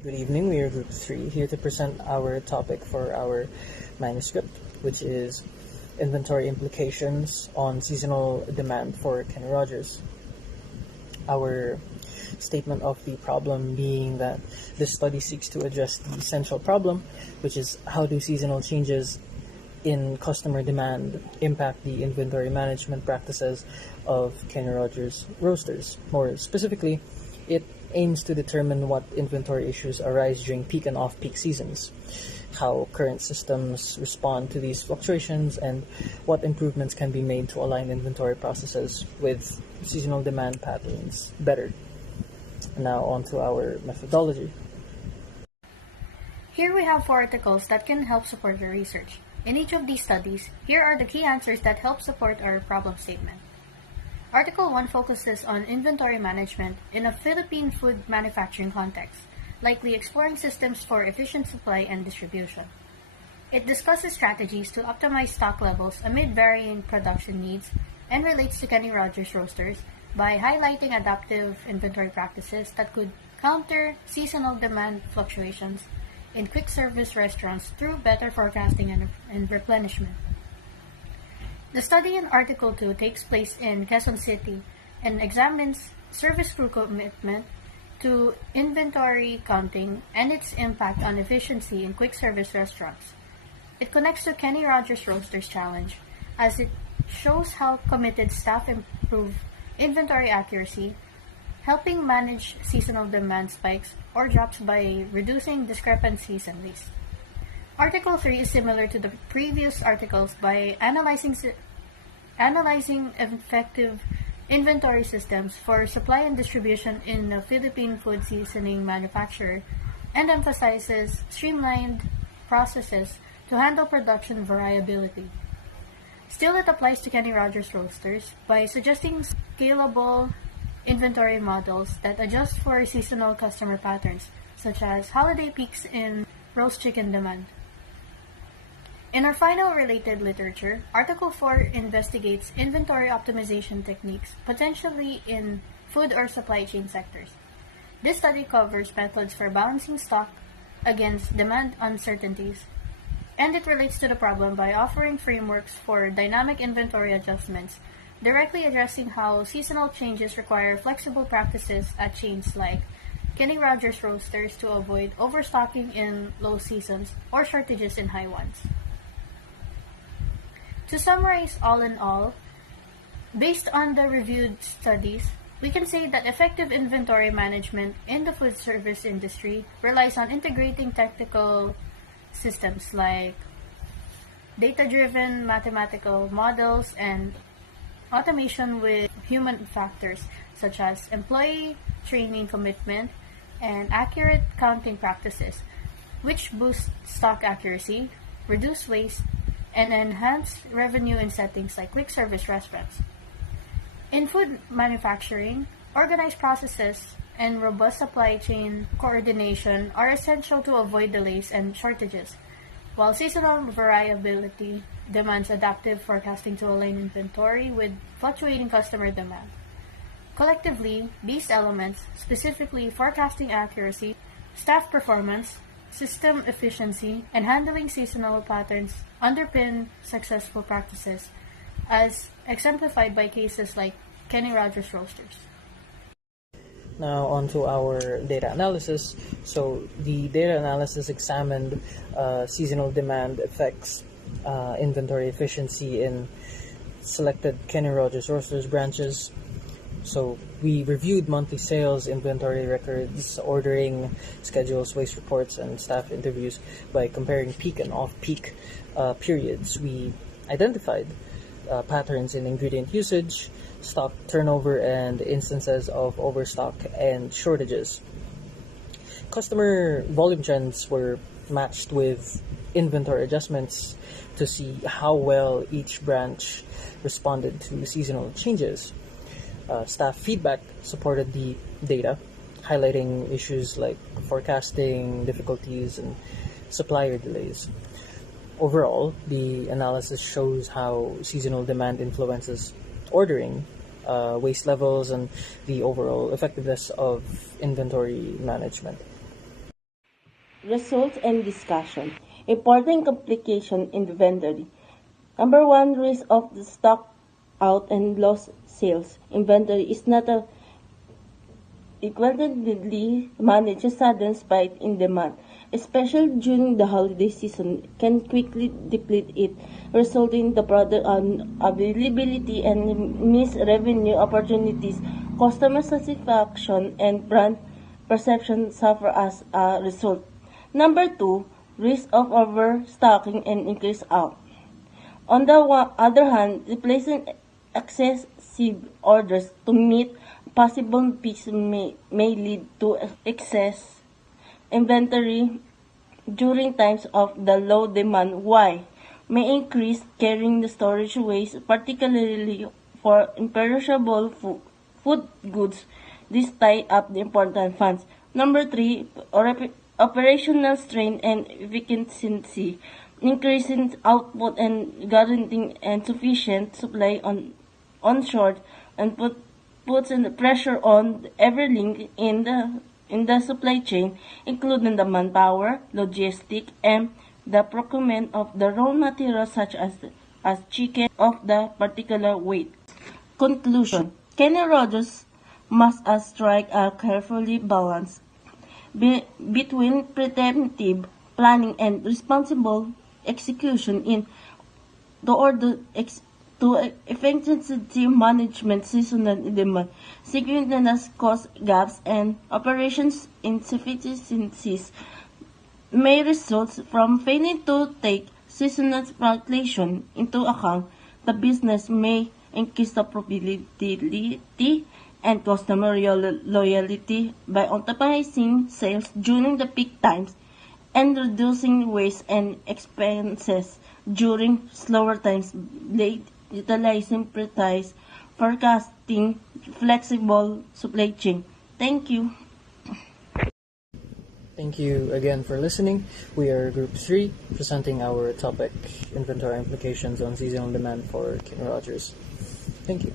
Good evening, we are Group 3, here to present our topic for our manuscript, which is Inventory Implications on Seasonal Demand for Kenny Rogers. Our statement of the problem being that this study seeks to address the central problem, which is how do seasonal changes in customer demand impact the inventory management practices of Kenny Rogers Roasters. More specifically, it aims to determine what inventory issues arise during peak and off-peak seasons, how current systems respond to these fluctuations, and what improvements can be made to align inventory processes with seasonal demand patterns better. Now on to our methodology. Here we have 4 articles that can help support your research. In each of these studies, here are the key answers that help support our problem statement. Article 1 focuses on inventory management in a Philippine food manufacturing context, likely exploring systems for efficient supply and distribution. It discusses strategies to optimize stock levels amid varying production needs and relates to Kenny Rogers Roasters by highlighting adaptive inventory practices that could counter seasonal demand fluctuations in quick service restaurants through better forecasting and replenishment. The study in Article 2 takes place in Quezon City and examines service crew commitment to inventory counting and its impact on efficiency in quick service restaurants. It connects to Kenny Rogers Roasters Challenge as it shows how committed staff improve inventory accuracy, helping manage seasonal demand spikes or drops by reducing discrepancies and waste. Article 3 is similar to the previous articles by analyzing effective inventory systems for supply and distribution in a Philippine food seasoning manufacturer and emphasizes streamlined processes to handle production variability. Still, it applies to Kenny Rogers Roasters by suggesting scalable inventory models that adjust for seasonal customer patterns, such as holiday peaks in roast chicken demand. In our final related literature, Article 4 investigates inventory optimization techniques, potentially in food or supply chain sectors. This study covers methods for balancing stock against demand uncertainties, and it relates to the problem by offering frameworks for dynamic inventory adjustments, directly addressing how seasonal changes require flexible practices at chains like Kenny Rogers Roasters to avoid overstocking in low seasons or shortages in high ones. To summarize all in all, based on the reviewed studies, we can say that effective inventory management in the food service industry relies on integrating technical systems like data-driven mathematical models and automation with human factors such as employee training commitment and accurate counting practices, which boost stock accuracy, reduce waste, and enhance revenue in settings like quick service restaurants. In food manufacturing, organized processes and robust supply chain coordination are essential to avoid delays and shortages, while seasonal variability demands adaptive forecasting to align inventory with fluctuating customer demand. Collectively, these elements, specifically forecasting accuracy, staff performance, system efficiency, and handling seasonal patterns, underpin successful practices, as exemplified by cases like Kenny Rogers Roasters. Now on to our data analysis. So the data analysis examined seasonal demand affects inventory efficiency in selected Kenny Rogers Roasters branches. So we reviewed monthly sales, inventory records, ordering schedules, waste reports, and staff interviews by comparing peak and off-peak periods. We identified patterns in ingredient usage, stock turnover, and instances of overstock and shortages. Customer volume trends were matched with inventory adjustments to see how well each branch responded to seasonal changes. Staff feedback supported the data, highlighting issues like forecasting difficulties and supplier delays. Overall, the analysis shows how seasonal demand influences ordering, waste levels, and the overall effectiveness of inventory management. results and discussion. Important complication in inventory. Number one, risk of the stock out and lost sales. Inventory is not a equitably manage a sudden spike in demand, especially during the holiday season, can quickly deplete it, resulting in the product unavailability and missed revenue opportunities. Customer satisfaction and brand perception suffer as a result. Number two, risk of overstocking and increased out. On the other hand, replacing excessive orders to meet possible peaks may lead to excess inventory during times of the low demand. Why? May increase carrying the storage waste, particularly for imperishable food goods. This tie up the important funds. Number three, operational strain and efficiency. Increasing output and guaranteeing and sufficient supply on short and puts in the pressure on every link in the supply chain, including the manpower, logistic, and the procurement of the raw materials such as chicken of the particular weight. Conclusion: Kenny Rogers must strike a carefully balance between preemptive planning and responsible execution in the order to efficiency management, seasonal demand, synchronous cost gaps, and operations insufficiencies may result from failing to take seasonal fluctuation into account. The business may increase the profitability and customer loyalty by optimizing sales during the peak times and reducing waste and expenses during slower times, utilizing precise forecasting, flexible supply chain. Thank you. Thank you again for listening. We are Group 3, presenting our topic, Inventory Implications on Seasonal Demand for Kenny Rogers. Thank you.